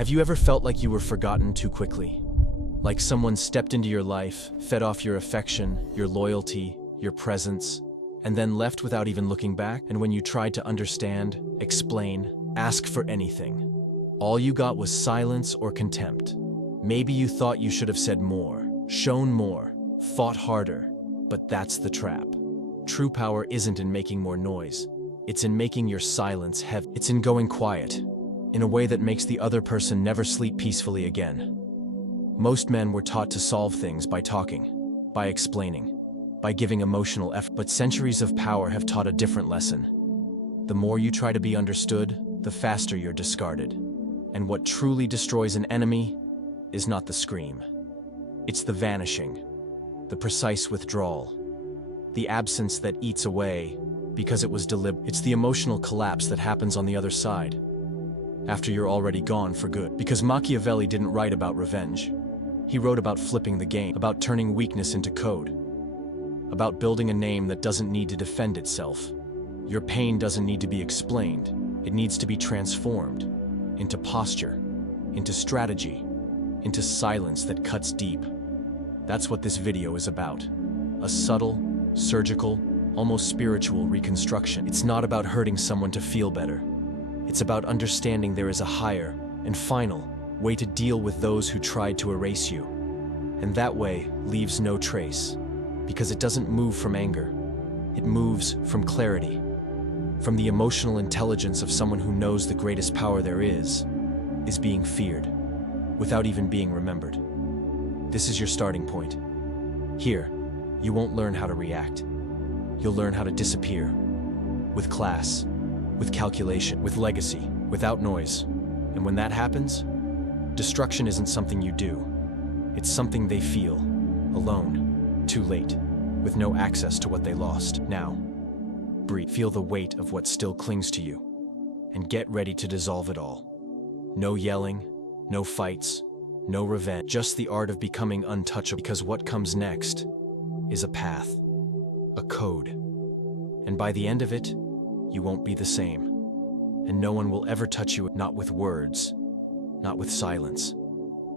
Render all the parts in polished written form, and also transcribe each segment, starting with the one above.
Have you ever felt like you were forgotten too quickly? Like someone stepped into your life, fed off your affection, your loyalty, your presence, and then left without even looking back? And when you tried to understand, explain, ask for anything, all you got was silence or contempt. Maybe you thought you should have said more, shown more, fought harder, but that's the trap. True power isn't in making more noise. It's in making your silence heavy. It's in going quiet, in a way that makes the other person never sleep peacefully again. Most men were taught to solve things by talking, by explaining, by giving emotional effort. But centuries of power have taught a different lesson. The more you try to be understood, the faster you're discarded. And what truly destroys an enemy is not the scream. It's the vanishing, the precise withdrawal, the absence that eats away because it was deliberate. It's the emotional collapse that happens on the other side, after you're already gone for good. Because Machiavelli didn't write about revenge. He wrote about flipping the game, about turning weakness into code, about building a name that doesn't need to defend itself. Your pain doesn't need to be explained. It needs to be transformed into posture, into strategy, into silence that cuts deep. That's what this video is about. A subtle, surgical, almost spiritual reconstruction. It's not about hurting someone to feel better. It's about understanding there is a higher and final way to deal with those who tried to erase you. And that way leaves no trace, because it doesn't move from anger. It moves from clarity, from the emotional intelligence of someone who knows the greatest power there is being feared, without even being remembered. This is your starting point. Here, you won't learn how to react. You'll learn how to disappear, with class, with calculation, with legacy, without noise. And when that happens, destruction isn't something you do. It's something they feel, alone, too late, with no access to what they lost. Now, breathe. Feel the weight of what still clings to you, and get ready to dissolve it all. No yelling, no fights, no revenge, just the art of becoming untouchable. Because what comes next is a path, a code. And by the end of it, you won't be the same. And no one will ever touch you, not with words, not with silence.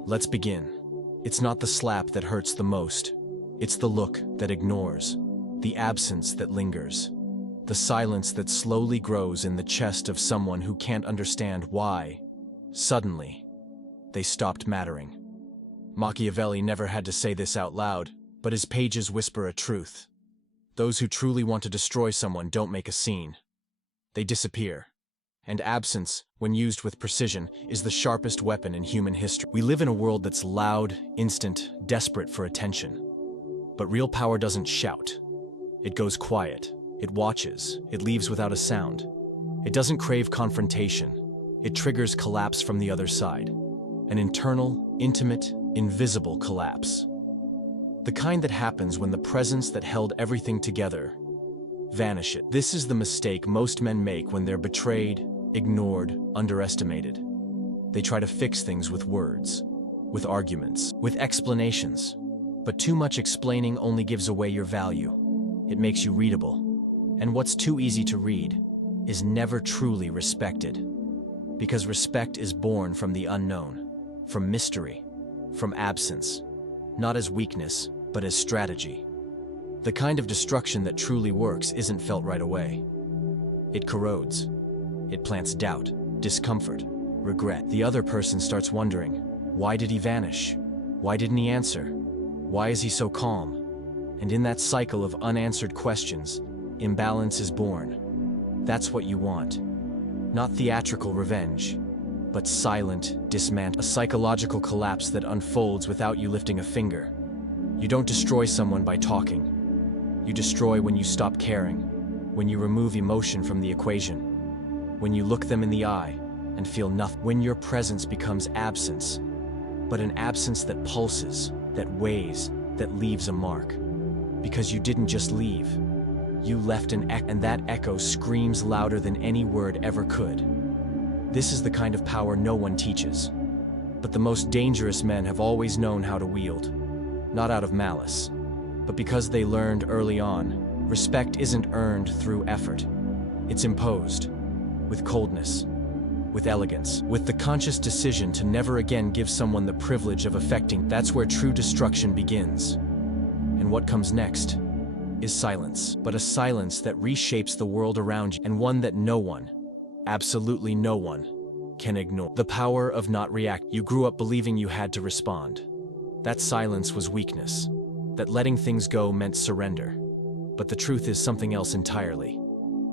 Let's begin. It's not the slap that hurts the most. It's the look that ignores, the absence that lingers, the silence that slowly grows in the chest of someone who can't understand why, suddenly, they stopped mattering. Machiavelli never had to say this out loud, but his pages whisper a truth. Those who truly want to destroy someone don't make a scene. They disappear. And absence, when used with precision, is the sharpest weapon in human history. We live in a world that's loud, instant, desperate for attention. But real power doesn't shout. It goes quiet. It watches. It leaves without a sound. It doesn't crave confrontation. It triggers collapse from the other side. An internal, intimate, invisible collapse. The kind that happens when the presence that held everything together vanishes. This is the mistake most men make when they're betrayed, ignored, underestimated. They try to fix things with words, with arguments, with explanations. But too much explaining only gives away your value. It makes you readable. And what's too easy to read is never truly respected. Because respect is born from the unknown, from mystery, from absence, not as weakness, but as strategy. The kind of destruction that truly works isn't felt right away. It corrodes. It plants doubt, discomfort, regret. The other person starts wondering, why did he vanish? Why didn't he answer? Why is he so calm? And in that cycle of unanswered questions, imbalance is born. That's what you want. Not theatrical revenge, but silent dismantling. A psychological collapse that unfolds without you lifting a finger. You don't destroy someone by talking. You destroy when you stop caring, when you remove emotion from the equation, when you look them in the eye and feel nothing, when your presence becomes absence, but an absence that pulses, that weighs, that leaves a mark. Because you didn't just leave, you left an echo, and that echo screams louder than any word ever could. This is the kind of power no one teaches, but the most dangerous men have always known how to wield, not out of malice, but because they learned early on, respect isn't earned through effort. It's imposed, with coldness, with elegance, with the conscious decision to never again give someone the privilege of affecting. That's where true destruction begins. And what comes next is silence, but a silence that reshapes the world around you, and one that no one, absolutely no one, can ignore. The power of not react. You grew up believing you had to respond. That silence was weakness. That letting things go meant surrender. But the truth is something else entirely.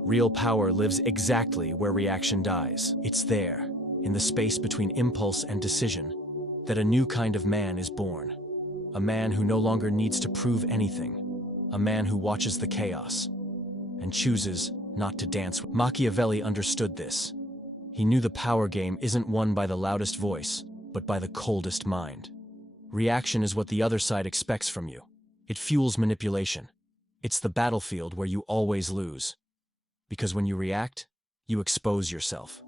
Real power lives exactly where reaction dies. It's there, in the space between impulse and decision, that a new kind of man is born. A man who no longer needs to prove anything. A man who watches the chaos and chooses not to dance. Machiavelli understood this. He knew the power game isn't won by the loudest voice, but by the coldest mind. Reaction is what the other side expects from you. It fuels manipulation. It's the battlefield where you always lose. Because when you react, you expose yourself.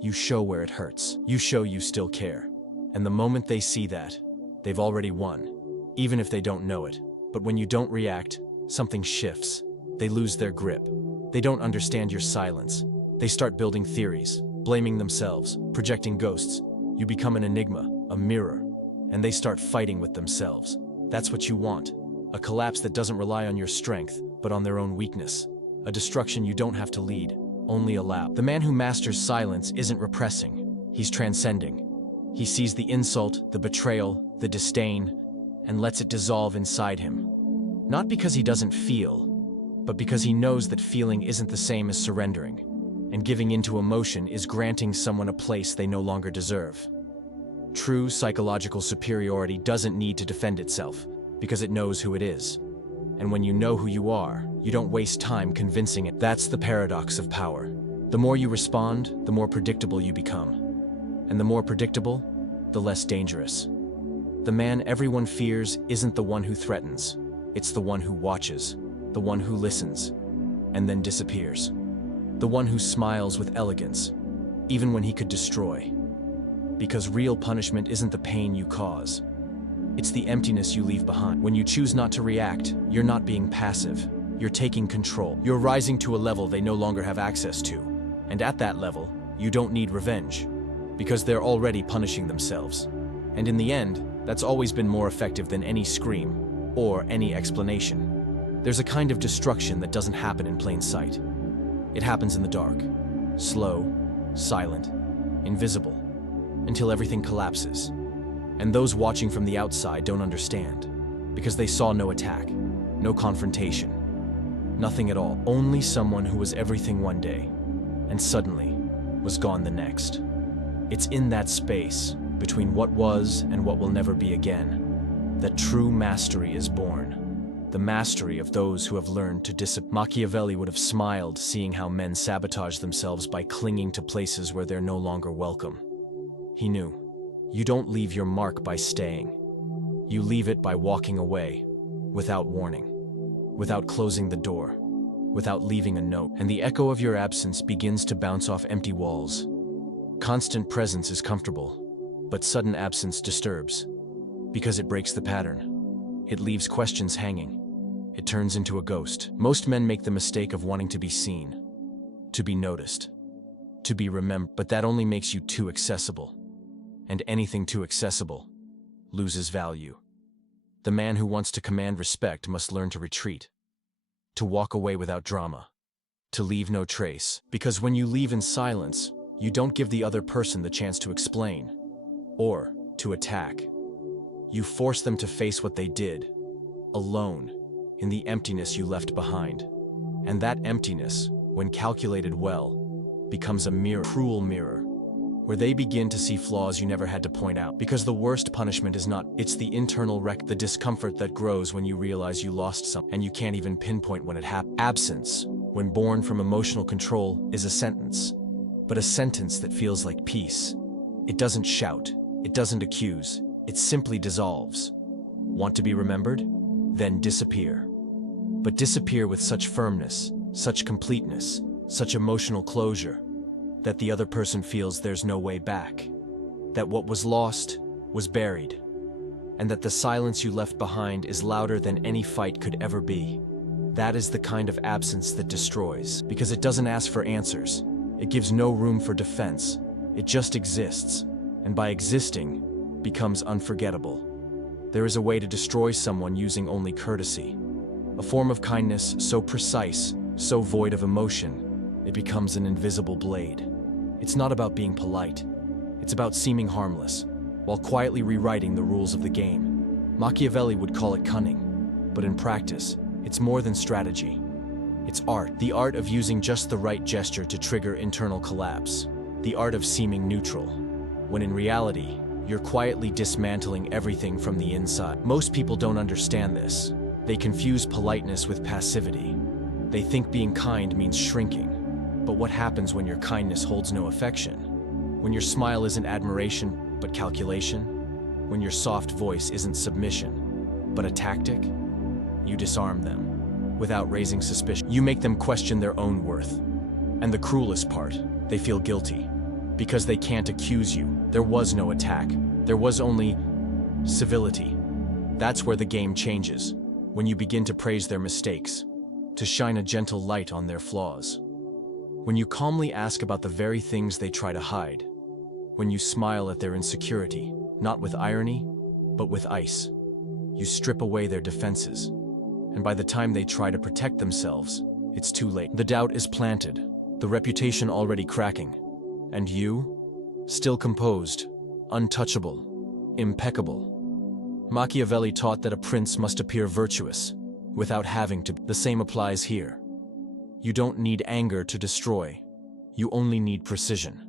You show where it hurts. You show you still care. And the moment they see that, they've already won, even if they don't know it. But when you don't react, something shifts. They lose their grip. They don't understand your silence. They start building theories, blaming themselves, projecting ghosts. You become an enigma, a mirror, and they start fighting with themselves. That's what you want. A collapse that doesn't rely on your strength, but on their own weakness. A destruction you don't have to lead, only allow. The man who masters silence isn't repressing. He's transcending. He sees the insult, the betrayal, the disdain, and lets it dissolve inside him. Not because he doesn't feel, but because he knows that feeling isn't the same as surrendering, and giving into emotion is granting someone a place they no longer deserve. True psychological superiority doesn't need to defend itself, because it knows who it is. And when you know who you are, you don't waste time convincing it. That's the paradox of power. The more you respond, the more predictable you become. And the more predictable, the less dangerous. The man everyone fears isn't the one who threatens. It's the one who watches, the one who listens, and then disappears. The one who smiles with elegance, even when he could destroy. Because real punishment isn't the pain you cause. It's the emptiness you leave behind. When you choose not to react, you're not being passive. You're taking control. You're rising to a level they no longer have access to. And at that level, you don't need revenge, because they're already punishing themselves. And in the end, that's always been more effective than any scream or any explanation. There's a kind of destruction that doesn't happen in plain sight. It happens in the dark, slow, silent, invisible, until everything collapses. And those watching from the outside don't understand, because they saw no attack, no confrontation, nothing at all. Only someone who was everything one day, and suddenly was gone the next. It's in that space, between what was and what will never be again, that true mastery is born. The mastery of those who have learned to disappear. Machiavelli would have smiled seeing how men sabotage themselves by clinging to places where they're no longer welcome. He knew. You don't leave your mark by staying. You leave it by walking away, without warning, without closing the door, without leaving a note. And the echo of your absence begins to bounce off empty walls. Constant presence is comfortable, but sudden absence disturbs, because it breaks the pattern. It leaves questions hanging. It turns into a ghost. Most men make the mistake of wanting to be seen, to be noticed, to be remembered, but that only makes you too accessible. And anything too accessible loses value. The man who wants to command respect must learn to retreat, to walk away without drama, to leave no trace. Because when you leave in silence, you don't give the other person the chance to explain or to attack. You force them to face what they did, alone, in the emptiness you left behind. And that emptiness, when calculated well, becomes a mirror, cruel mirror, where they begin to see flaws you never had to point out. Because the worst punishment is not, it's the internal the discomfort that grows when you realize you lost something and you can't even pinpoint when it happened. Absence, when born from emotional control, is a sentence, but a sentence that feels like peace. It doesn't shout, it doesn't accuse, it simply dissolves. Want to be remembered? Then disappear. But disappear with such firmness, such completeness, such emotional closure, that the other person feels there's no way back, that what was lost was buried, and that the silence you left behind is louder than any fight could ever be. That is the kind of absence that destroys, because it doesn't ask for answers, it gives no room for defense, It just exists, and by existing, becomes unforgettable. There is a way to destroy someone using only courtesy. A form of kindness so precise, so void of emotion, it becomes an invisible blade. It's not about being polite. It's about seeming harmless, while quietly rewriting the rules of the game. Machiavelli would call it cunning, but in practice, it's more than strategy. It's art, the art of using just the right gesture to trigger internal collapse, the art of seeming neutral, when in reality, you're quietly dismantling everything from the inside. Most people don't understand this. They confuse politeness with passivity. They think being kind means shrinking. But what happens when your kindness holds no affection? When your smile isn't admiration, but calculation? When your soft voice isn't submission, but a tactic? You disarm them, without raising suspicion. You make them question their own worth. And the cruelest part, they feel guilty. Because they can't accuse you. There was no attack. There was only civility. That's where the game changes, when you begin to praise their mistakes, to shine a gentle light on their flaws. When you calmly ask about the very things they try to hide. When you smile at their insecurity, not with irony, but with ice. You strip away their defenses. And by the time they try to protect themselves, it's too late. The doubt is planted, the reputation already cracking. And you, still composed, untouchable, impeccable. Machiavelli taught that a prince must appear virtuous, without having to. The same applies here. You don't need anger to destroy. You only need precision.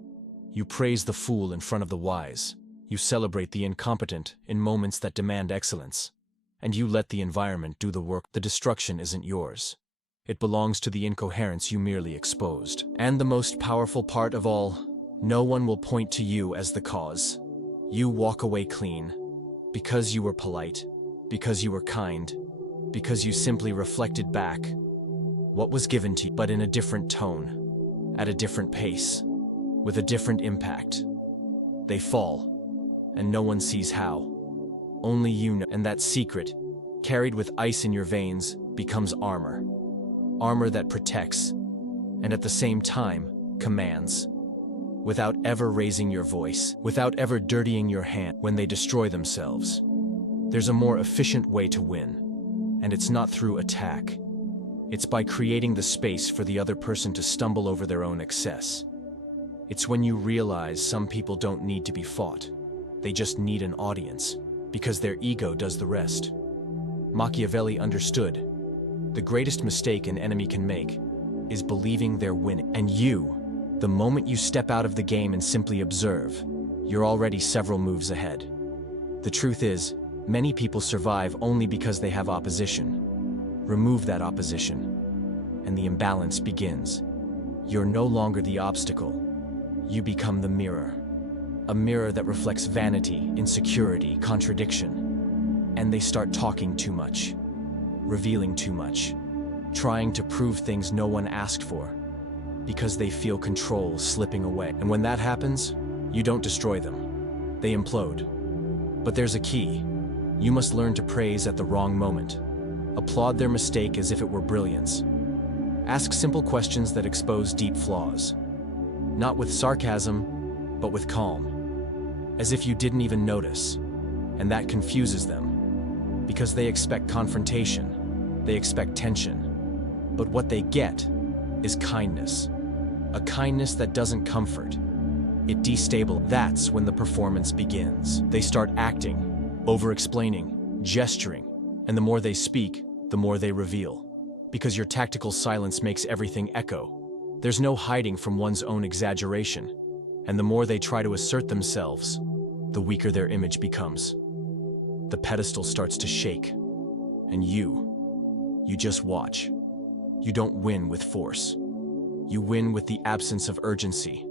You praise the fool in front of the wise. You celebrate the incompetent in moments that demand excellence. And you let the environment do the work. The destruction isn't yours. It belongs to the incoherence you merely exposed. And the most powerful part of all, no one will point to you as the cause. You walk away clean. Because you were polite. Because you were kind. Because you simply reflected back what was given to you, but in a different tone, at a different pace, with a different impact. They fall, and no one sees how. Only you know, and that secret, carried with ice in your veins, becomes armor. Armor that protects, and at the same time, commands. Without ever raising your voice, without ever dirtying your hand when they destroy themselves. There's a more efficient way to win, and it's not through attack. It's by creating the space for the other person to stumble over their own excess. It's when you realize some people don't need to be fought. They just need an audience, because their ego does the rest. Machiavelli understood. The greatest mistake an enemy can make is believing they're winning. And you, the moment you step out of the game and simply observe, you're already several moves ahead. The truth is, many people survive only because they have opposition. Remove that opposition, and the imbalance begins. You're no longer the obstacle. You become the mirror. A mirror that reflects vanity, insecurity, contradiction. And they start talking too much, revealing too much, trying to prove things no one asked for, because they feel control slipping away. And when that happens, you don't destroy them. They implode. But there's a key. You must learn to praise at the wrong moment. Applaud their mistake as if it were brilliance. Ask simple questions that expose deep flaws. Not with sarcasm, but with calm. As if you didn't even notice. And that confuses them. Because they expect confrontation. They expect tension. But what they get is kindness. A kindness that doesn't comfort. It destabilizes. That's when the performance begins. They start acting, over-explaining, gesturing. And the more they speak, the more they reveal. Because your tactical silence makes everything echo. There's no hiding from one's own exaggeration. And the more they try to assert themselves, the weaker their image becomes. The pedestal starts to shake. And you just watch. You don't win with force. You win with the absence of urgency.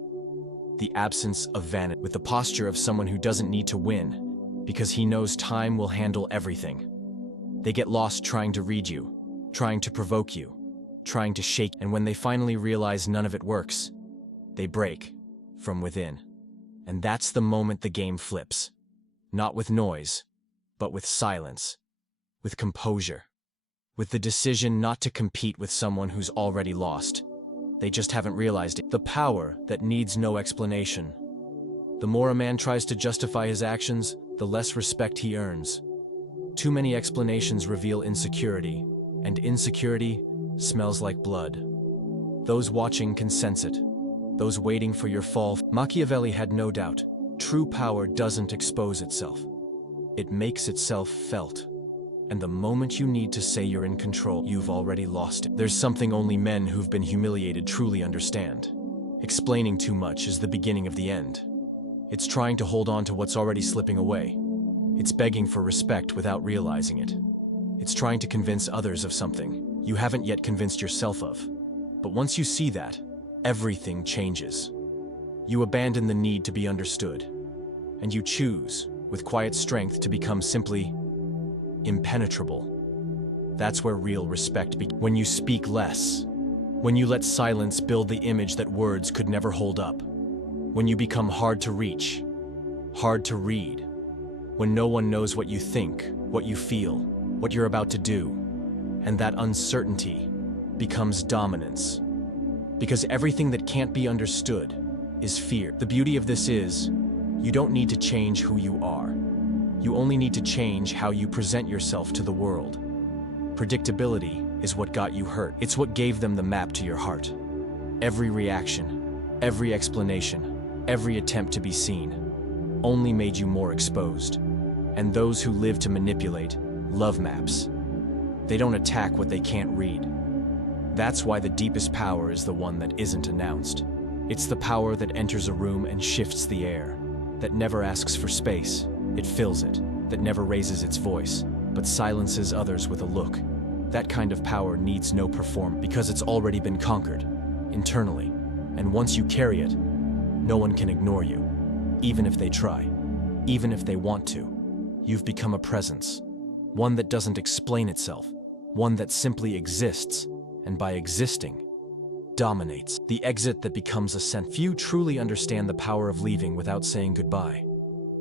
The absence of vanity. With the posture of someone who doesn't need to win, because he knows time will handle everything. They get lost trying to read you, trying to provoke you, trying to shake. And when they finally realize none of it works, they break from within. And that's the moment the game flips. Not with noise, but with silence, with composure, with the decision not to compete with someone who's already lost. They just haven't realized it. The power that needs no explanation, The more a man tries to justify his actions, the less respect he earns. Too many explanations reveal insecurity, and insecurity smells like blood. Those watching can sense it. Those waiting for your fall. Machiavelli had no doubt. True power doesn't expose itself. It makes itself felt. And the moment you need to say you're in control, you've already lost it. There's something only men who've been humiliated truly understand. Explaining too much is the beginning of the end. It's trying to hold on to what's already slipping away. It's begging for respect without realizing it. It's trying to convince others of something you haven't yet convinced yourself of. But once you see that, everything changes. You abandon the need to be understood, and you choose, with quiet strength, to become simply impenetrable. That's where real respect begins. When you speak less, when you let silence build the image that words could never hold up, when you become hard to reach, hard to read, when no one knows what you think, what you feel, what you're about to do, and that uncertainty becomes dominance. Because everything that can't be understood is fear. The beauty of this is, you don't need to change who you are. You only need to change how you present yourself to the world. Predictability is what got you hurt. It's what gave them the map to your heart. Every reaction, every explanation, every attempt to be seen only made you more exposed. And those who live to manipulate love maps. They don't attack what they can't read. That's why the deepest power is the one that isn't announced. It's the power that enters a room and shifts the air, that never asks for space, it fills it, that never raises its voice, but silences others with a look. That kind of power needs no performance because it's already been conquered, internally. And once you carry it, no one can ignore you, even if they try, even if they want to. You've become a presence, one that doesn't explain itself, one that simply exists, and by existing, dominates. The exit that becomes a scent. Few truly understand the power of leaving without saying goodbye.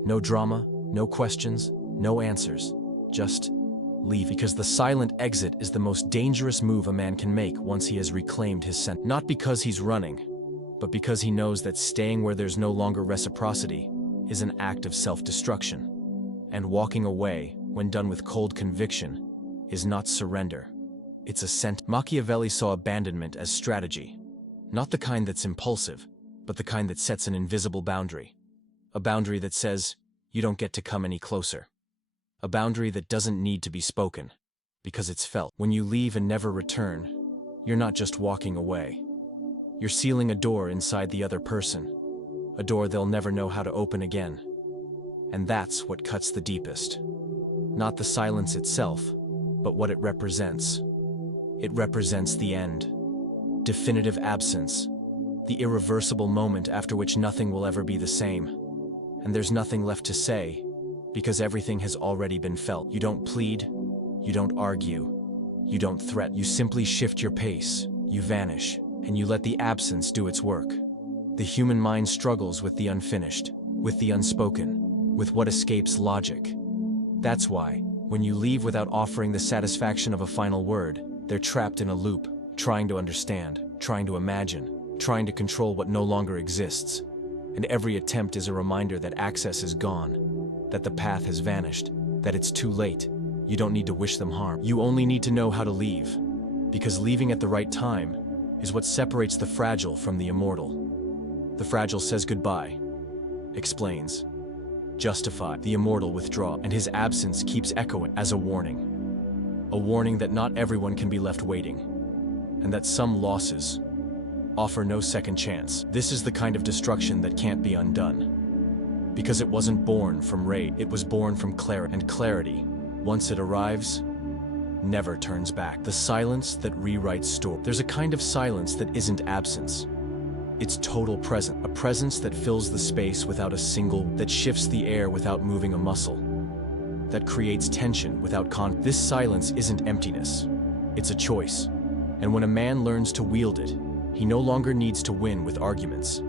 No drama, no questions, no answers, just leave. Because the silent exit is the most dangerous move a man can make once he has reclaimed his scent. Not because he's running, but because he knows that staying where there's no longer reciprocity is an act of self-destruction. And walking away, when done with cold conviction, is not surrender. It's assent. Machiavelli saw abandonment as strategy. Not the kind that's impulsive, but the kind that sets an invisible boundary. A boundary that says, you don't get to come any closer. A boundary that doesn't need to be spoken, because it's felt. When you leave and never return, you're not just walking away. You're sealing a door inside the other person, a door they'll never know how to open again. And that's what cuts the deepest. Not the silence itself, but what it represents. It represents the end, definitive absence, the irreversible moment after which nothing will ever be the same. And there's nothing left to say, because everything has already been felt. You don't plead, you don't argue, you don't threaten. You simply shift your pace, you vanish, and you let the absence do its work. The human mind struggles with the unfinished, with the unspoken, with what escapes logic. That's why, when you leave without offering the satisfaction of a final word, they're trapped in a loop, trying to understand, trying to imagine, trying to control what no longer exists. And every attempt is a reminder that access is gone, that the path has vanished, that it's too late. You don't need to wish them harm. You only need to know how to leave, because leaving at the right time is what separates the fragile from the immortal. The fragile says goodbye, explains, justifies. The immortal withdraws, and his absence keeps echoing as a warning. A warning that not everyone can be left waiting, and that some losses offer no second chance. This is the kind of destruction that can't be undone. Because it wasn't born from rage, it was born from clarity. And clarity, once it arrives, never turns back. The silence that rewrites story. There's a kind of silence that isn't absence. It's total presence. A presence that fills the space without a single, that shifts the air without moving a muscle, that creates tension without This silence isn't emptiness. It's a choice. And when a man learns to wield it, he no longer needs to win with arguments.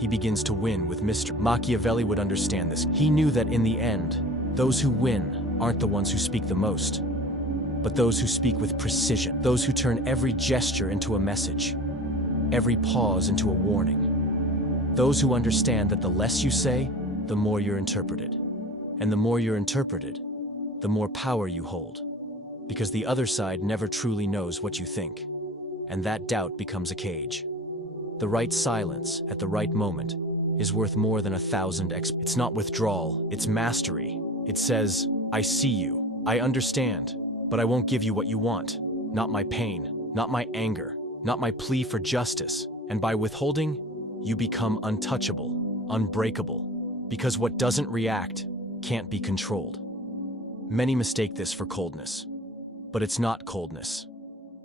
He begins to win with mystery. Machiavelli would understand this. He knew that in the end, those who win aren't the ones who speak the most, but those who speak with precision, those who turn every gesture into a message, every pause into a warning, Those who understand that the less you say, the more you're interpreted. And the more you're interpreted, the more power you hold. Because the other side never truly knows what you think. And that doubt becomes a cage. The right silence, at the right moment, is worth more than 1,000 It's not withdrawal, it's mastery. It says, I see you, I understand, but I won't give you what you want. Not my pain, not my anger, not my plea for justice. And by withholding, you become untouchable, unbreakable. Because what doesn't react can't be controlled. Many mistake this for coldness. But it's not coldness.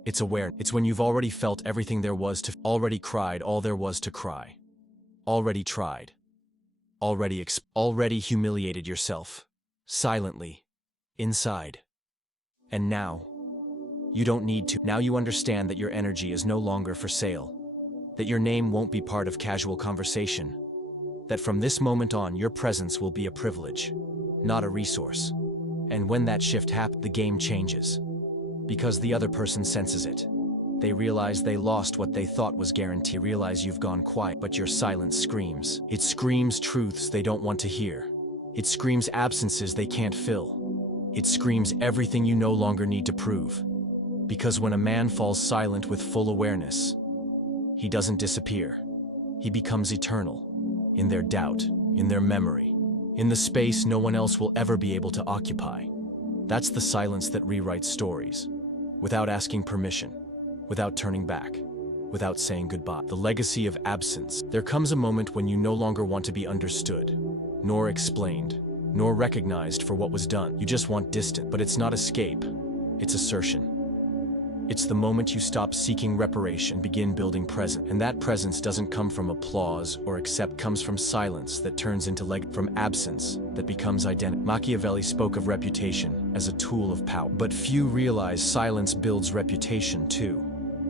It's aware. It's when you've already felt everything there was to, already cried all there was to cry, already tried, already humiliated yourself, silently, inside. And now, you don't need to. Now you understand that your energy is no longer for sale, that your name won't be part of casual conversation, that from this moment on your presence will be a privilege, not a resource. And when that shift happens, the game changes. Because the other person senses it. They realize they lost what they thought was guaranteed. Realize you've gone quiet, but your silence screams. It screams truths they don't want to hear. It screams absences they can't fill. It screams everything you no longer need to prove. Because when a man falls silent with full awareness, he doesn't disappear. He becomes eternal. In their doubt, in their memory, in the space no one else will ever be able to occupy. That's the silence that rewrites stories. Without asking permission, without turning back, without saying goodbye. The legacy of absence. There comes a moment when you no longer want to be understood, nor explained, nor recognized for what was done. You just want distance. But it's not escape, it's assertion. It's the moment you stop seeking reparation, begin building presence. And that presence doesn't come from applause or accept, comes from silence that turns into from absence that becomes identity. Machiavelli spoke of reputation as a tool of power. But few realize silence builds reputation too.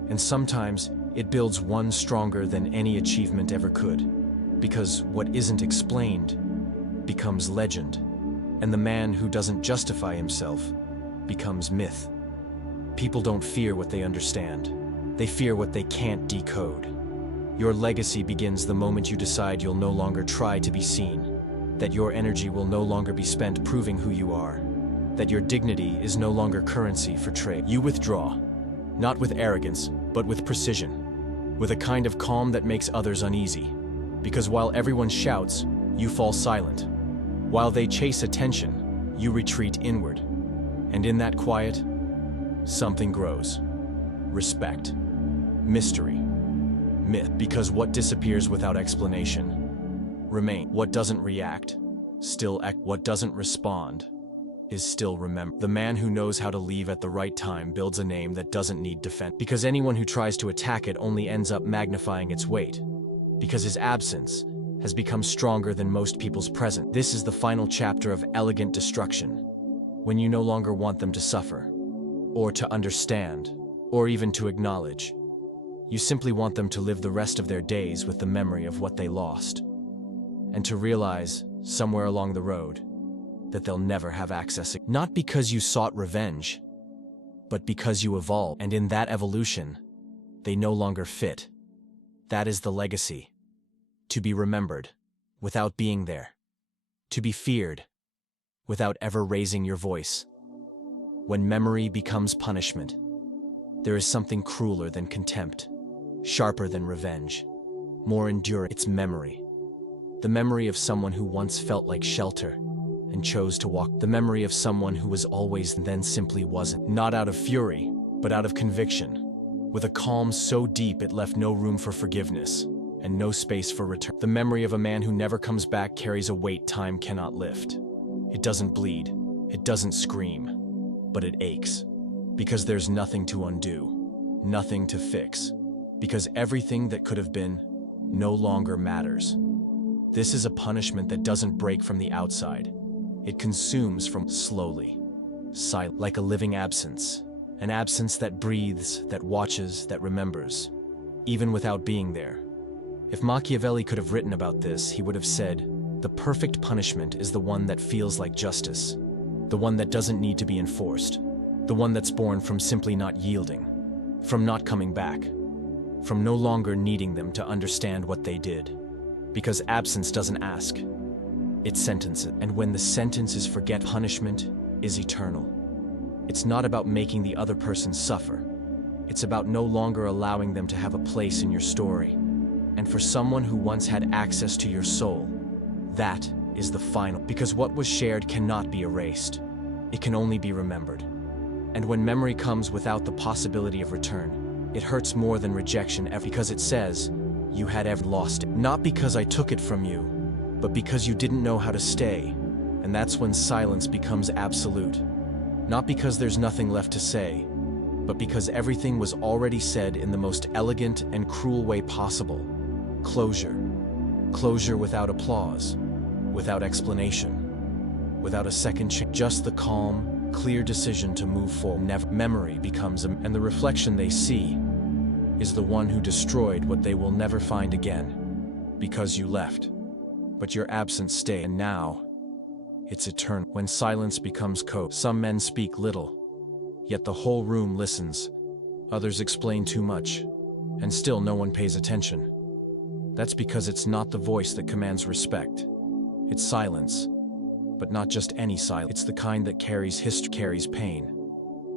And sometimes it builds one stronger than any achievement ever could. Because what isn't explained becomes legend. And the man who doesn't justify himself becomes myth. People don't fear what they understand. They fear what they can't decode. Your legacy begins the moment you decide you'll no longer try to be seen, that your energy will no longer be spent proving who you are, that your dignity is no longer currency for trade. You withdraw, not with arrogance, but with precision, with a kind of calm that makes others uneasy. Because while everyone shouts, you fall silent. While they chase attention, you retreat inward. And in that quiet, something grows. Respect. Mystery. Myth. Because what disappears without explanation remains. What doesn't react, still act. What doesn't respond is still remembered. The man who knows how to leave at the right time builds a name that doesn't need defense. Because anyone who tries to attack it only ends up magnifying its weight. Because his absence has become stronger than most people's presence. This is the final chapter of elegant destruction, when you no longer want them to suffer, or to understand, or even to acknowledge. You simply want them to live the rest of their days with the memory of what they lost, and to realize, somewhere along the road, that they'll never have access. Not because you sought revenge, but because you evolved, and in that evolution, they no longer fit. That is the legacy. To be remembered, without being there. To be feared, without ever raising your voice. When memory becomes punishment, there is something crueler than contempt, sharper than revenge, more enduring. It's memory. The memory of someone who once felt like shelter and chose to walk. The memory of someone who was always and then simply wasn't. Not out of fury, but out of conviction, with a calm so deep it left no room for forgiveness and no space for return. The memory of a man who never comes back carries a weight time cannot lift. It doesn't bleed, it doesn't scream, but it aches, because there's nothing to undo, nothing to fix, because everything that could have been no longer matters. This is a punishment that doesn't break from the outside. It consumes from slowly, silent, like a living absence, an absence that breathes, that watches, that remembers, even without being there. If Machiavelli could have written about this, he would have said, "The perfect punishment is the one that feels like justice, the one that doesn't need to be enforced, the one that's born from simply not yielding, from not coming back, from no longer needing them to understand what they did." Because absence doesn't ask, it sentences. And when the sentence is forget, punishment is eternal. It's not about making the other person suffer. It's about no longer allowing them to have a place in your story. And for someone who once had access to your soul, that is the final. Because what was shared cannot be erased. It can only be remembered. And when memory comes without the possibility of return, it hurts more than rejection ever, because it says, you had ever lost it. Not because I took it from you, but because you didn't know how to stay. And that's when silence becomes absolute. Not because there's nothing left to say, but because everything was already said in the most elegant and cruel way possible. Closure. Closure without applause, without explanation, without a second chance. Just the calm, clear decision to move forward. Never. Memory becomes and the reflection they see is the one who destroyed what they will never find again, because you left. But your absence stayed, and now it's eternal. When silence becomes code, some men speak little, yet the whole room listens. Others explain too much, and still no one pays attention. That's because it's not the voice that commands respect. It's silence, but not just any silence. It's the kind that carries history, carries pain,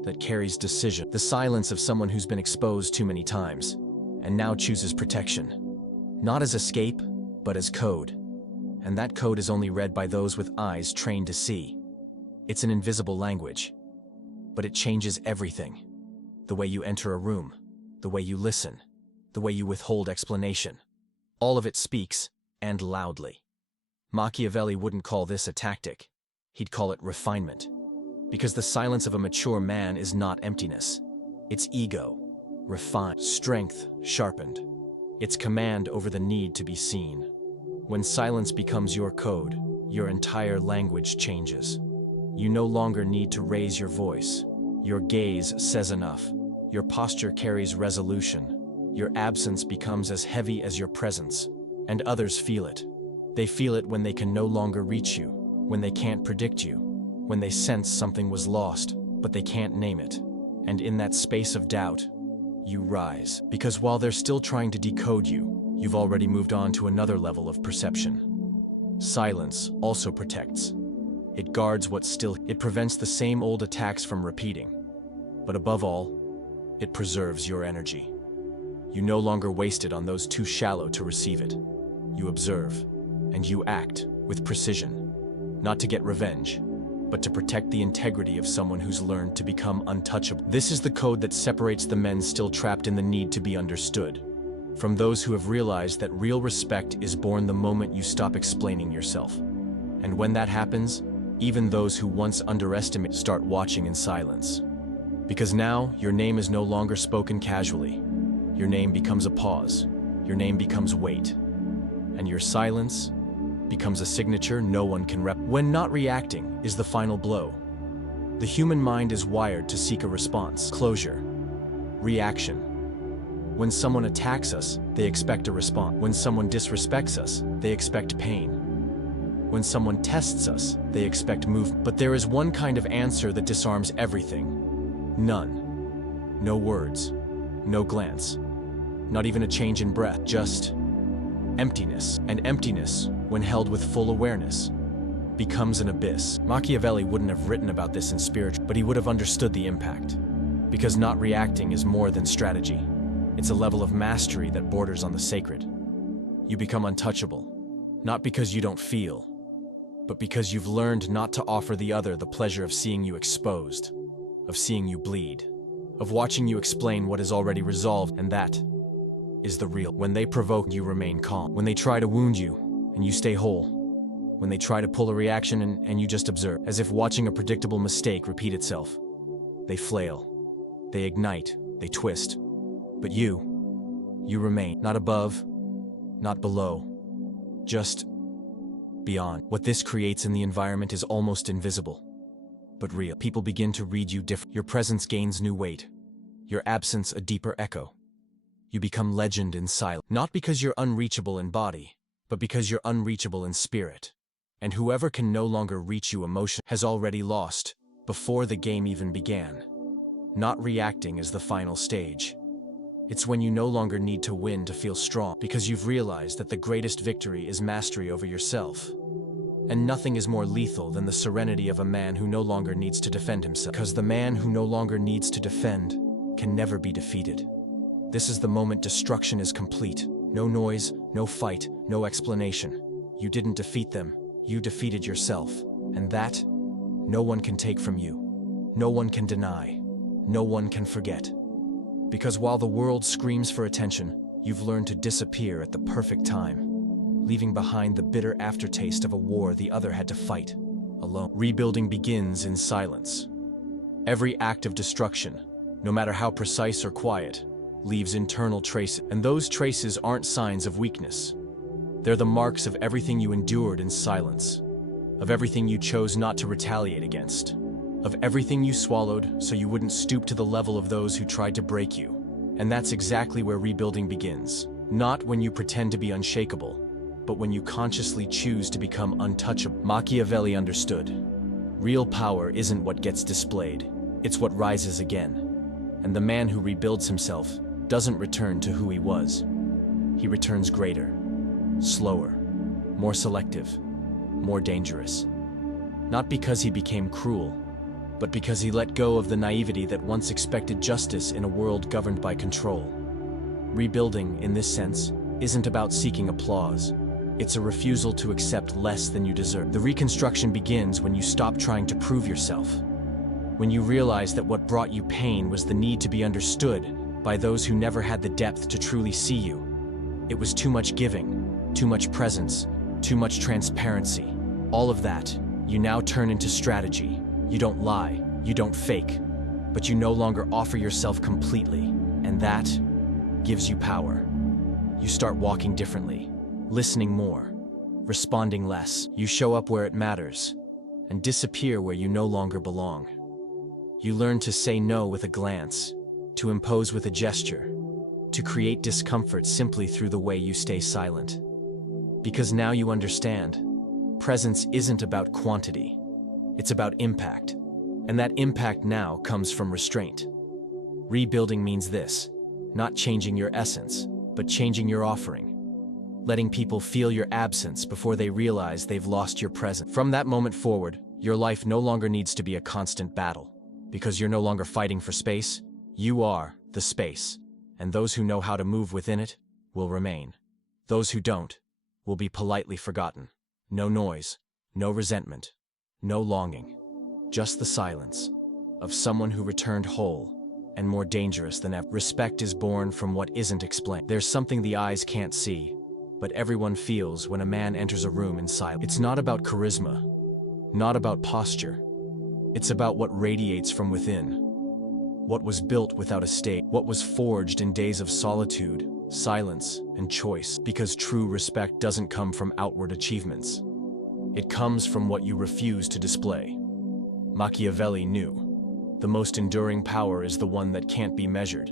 that carries decision. The silence of someone who's been exposed too many times, and now chooses protection. Not as escape, but as code. And that code is only read by those with eyes trained to see. It's an invisible language, but it changes everything. The way you enter a room, the way you listen, the way you withhold explanation. All of it speaks, and loudly. Machiavelli wouldn't call this a tactic. He'd call it refinement. Because the silence of a mature man is not emptiness. It's ego, refined, strength sharpened. It's command over the need to be seen. When silence becomes your code, your entire language changes. You no longer need to raise your voice. Your gaze says enough. Your posture carries resolution. Your absence becomes as heavy as your presence. And others feel it. They feel it when they can no longer reach you, when they can't predict you, when they sense something was lost, but they can't name it. And in that space of doubt, you rise. Because while they're still trying to decode you, you've already moved on to another level of perception. Silence also protects. It guards what's still. It prevents the same old attacks from repeating. But above all, it preserves your energy. You no longer waste it on those too shallow to receive it. You observe, and you act with precision, not to get revenge, but to protect the integrity of someone who's learned to become untouchable. This is the code that separates the men still trapped in the need to be understood from those who have realized that real respect is born the moment you stop explaining yourself. And when that happens, even those who once underestimated start watching in silence. Because now, your name is no longer spoken casually. Your name becomes a pause. Your name becomes weight. And your silence becomes a signature no one can When not reacting is the final blow. The human mind is wired to seek a response. Closure. Reaction. When someone attacks us, they expect a response. When someone disrespects us, they expect pain. When someone tests us, they expect movement. But there is one kind of answer that disarms everything. None. No words. No glance. Not even a change in breath. Just emptiness. And emptiness, when held with full awareness, becomes an abyss. Machiavelli wouldn't have written about this in spiritual, but he would have understood the impact. Because not reacting is more than strategy. It's a level of mastery that borders on the sacred. You become untouchable, not because you don't feel, but because you've learned not to offer the other the pleasure of seeing you exposed, of seeing you bleed, of watching you explain what is already resolved, and that is the real. When they provoke, you remain calm. When they try to wound you, and you stay whole. When they try to pull a reaction and you just observe, as if watching a predictable mistake repeat itself. They flail, they ignite, they twist. But you remain, not above, not below, just beyond. What this creates in the environment is almost invisible, but real. People begin to read you differently. Your presence gains new weight, your absence a deeper echo. You become legend in silence, not because you're unreachable in body, but because you're unreachable in spirit. And whoever can no longer reach you emotionally has already lost, before the game even began. Not reacting is the final stage. It's when you no longer need to win to feel strong, because you've realized that the greatest victory is mastery over yourself. And nothing is more lethal than the serenity of a man who no longer needs to defend himself. Because the man who no longer needs to defend can never be defeated. This is the moment destruction is complete. No noise, no fight, no explanation. You didn't defeat them, you defeated yourself. And that, no one can take from you. No one can deny. No one can forget. Because while the world screams for attention, you've learned to disappear at the perfect time, leaving behind the bitter aftertaste of a war the other had to fight alone. Rebuilding begins in silence. Every act of destruction, no matter how precise or quiet, leaves internal traces. And those traces aren't signs of weakness. They're the marks of everything you endured in silence, of everything you chose not to retaliate against, of everything you swallowed so you wouldn't stoop to the level of those who tried to break you. And that's exactly where rebuilding begins. Not when you pretend to be unshakable, but when you consciously choose to become untouchable. Machiavelli understood. Real power isn't what gets displayed, it's what rises again. And the man who rebuilds himself doesn't return to who he was. He returns greater, slower, more selective, more dangerous. Not because he became cruel, but because he let go of the naivety that once expected justice in a world governed by control. Rebuilding, in this sense, isn't about seeking applause. It's a refusal to accept less than you deserve. The reconstruction begins when you stop trying to prove yourself. When you realize that what brought you pain was the need to be understood by those who never had the depth to truly see you. It was too much giving, too much presence, too much transparency. All of that, you now turn into strategy. You don't lie, you don't fake, but you no longer offer yourself completely, and that gives you power. You start walking differently, listening more, responding less. You show up where it matters, and disappear where you no longer belong. You learn to say no with a glance, to impose with a gesture, to create discomfort simply through the way you stay silent. Because now you understand, presence isn't about quantity. It's about impact, and that impact now comes from restraint. Rebuilding means this, not changing your essence, but changing your offering. Letting people feel your absence before they realize they've lost your presence. From that moment forward, your life no longer needs to be a constant battle. Because you're no longer fighting for space, you are the space. And those who know how to move within it will remain. Those who don't will be politely forgotten. No noise, no resentment. No longing, just the silence of someone who returned whole and more dangerous than ever. Respect is born from what isn't explained. There's something the eyes can't see, but everyone feels when a man enters a room in silence. It's not about charisma, not about posture. It's about what radiates from within, what was built without a stage, what was forged in days of solitude, silence, and choice. Because true respect doesn't come from outward achievements. It comes from what you refuse to display. Machiavelli knew, the most enduring power is the one that can't be measured,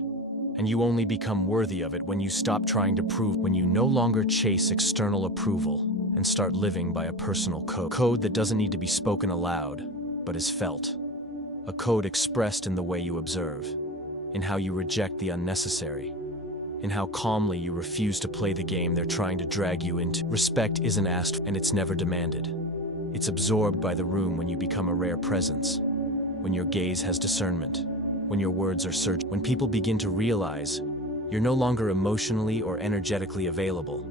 and you only become worthy of it when you stop trying to prove, when you no longer chase external approval and start living by a personal code. Code that doesn't need to be spoken aloud, but is felt. A code expressed in the way you observe, in how you reject the unnecessary, in how calmly you refuse to play the game they're trying to drag you into. Respect isn't asked, and it's never demanded. It's absorbed by the room when you become a rare presence, when your gaze has discernment, when your words are searched, when people begin to realize you're no longer emotionally or energetically available.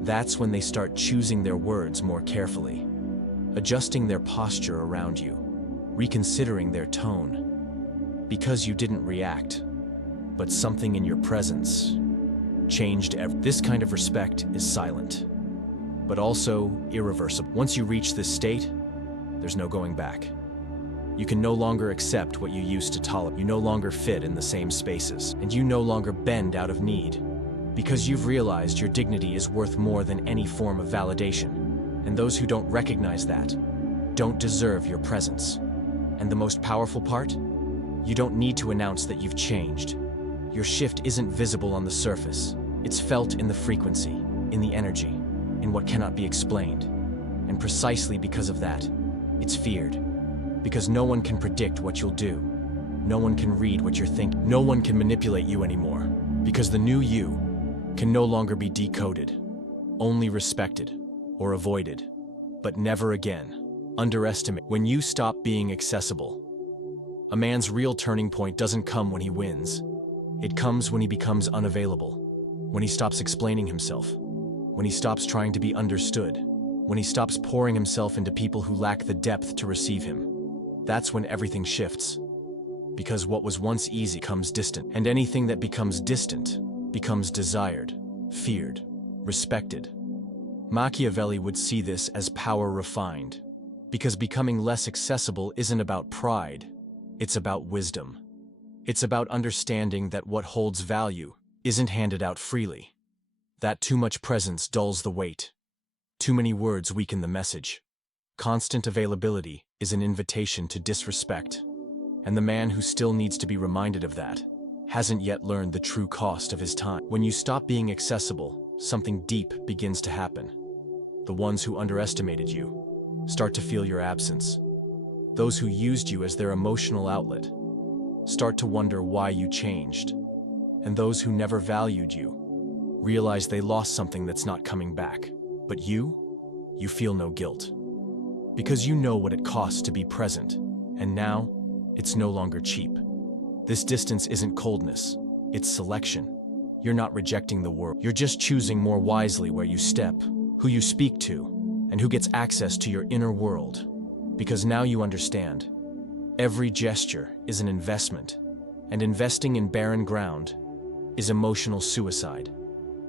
That's when they start choosing their words more carefully, adjusting their posture around you, reconsidering their tone. Because you didn't react, but something in your presence changed everything. This kind of respect is silent, but also irreversible. Once you reach this state, there's no going back. You can no longer accept what you used to tolerate. You no longer fit in the same spaces, and you no longer bend out of need, because you've realized your dignity is worth more than any form of validation. And those who don't recognize that don't deserve your presence. And the most powerful part? You don't need to announce that you've changed. Your shift isn't visible on the surface. It's felt in the frequency, in the energy, in what cannot be explained. And precisely because of that, it's feared. Because no one can predict what you'll do. No one can read what you're thinking. No one can manipulate you anymore. Because the new you can no longer be decoded, only respected or avoided, but never again underestimate. When you stop being accessible, a man's real turning point doesn't come when he wins. It comes when he becomes unavailable, when he stops explaining himself, when he stops trying to be understood, when he stops pouring himself into people who lack the depth to receive him. That's when everything shifts. Because what was once easy becomes distant, and anything that becomes distant becomes desired, feared, respected. Machiavelli would see this as power refined, because becoming less accessible isn't about pride, it's about wisdom. It's about understanding that what holds value isn't handed out freely, that too much presence dulls the weight, too many words weaken the message. Constant availability is an invitation to disrespect, and the man who still needs to be reminded of that hasn't yet learned the true cost of his time. When you stop being accessible, something deep begins to happen. The ones who underestimated you start to feel your absence. Those who used you as their emotional outlet start to wonder why you changed. And those who never valued you realize they lost something that's not coming back. But you feel no guilt. Because you know what it costs to be present, and now it's no longer cheap. This distance isn't coldness, it's selection. You're not rejecting the world. You're just choosing more wisely where you step, who you speak to, and who gets access to your inner world. Because now you understand, every gesture is an investment, and investing in barren ground is emotional suicide.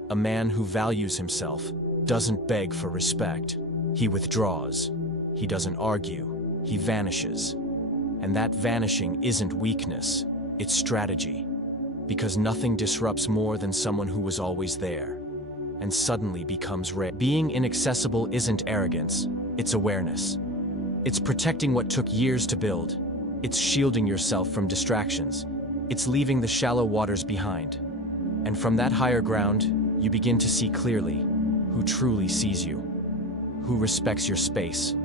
A man who values himself doesn't beg for respect. He withdraws. He doesn't argue. He vanishes. And that vanishing isn't weakness, it's strategy. Because nothing disrupts more than someone who was always there and suddenly becomes rare. Being inaccessible isn't arrogance, it's awareness. It's protecting what took years to build. It's shielding yourself from distractions. It's leaving the shallow waters behind. And from that higher ground, you begin to see clearly who truly sees you, who respects your space,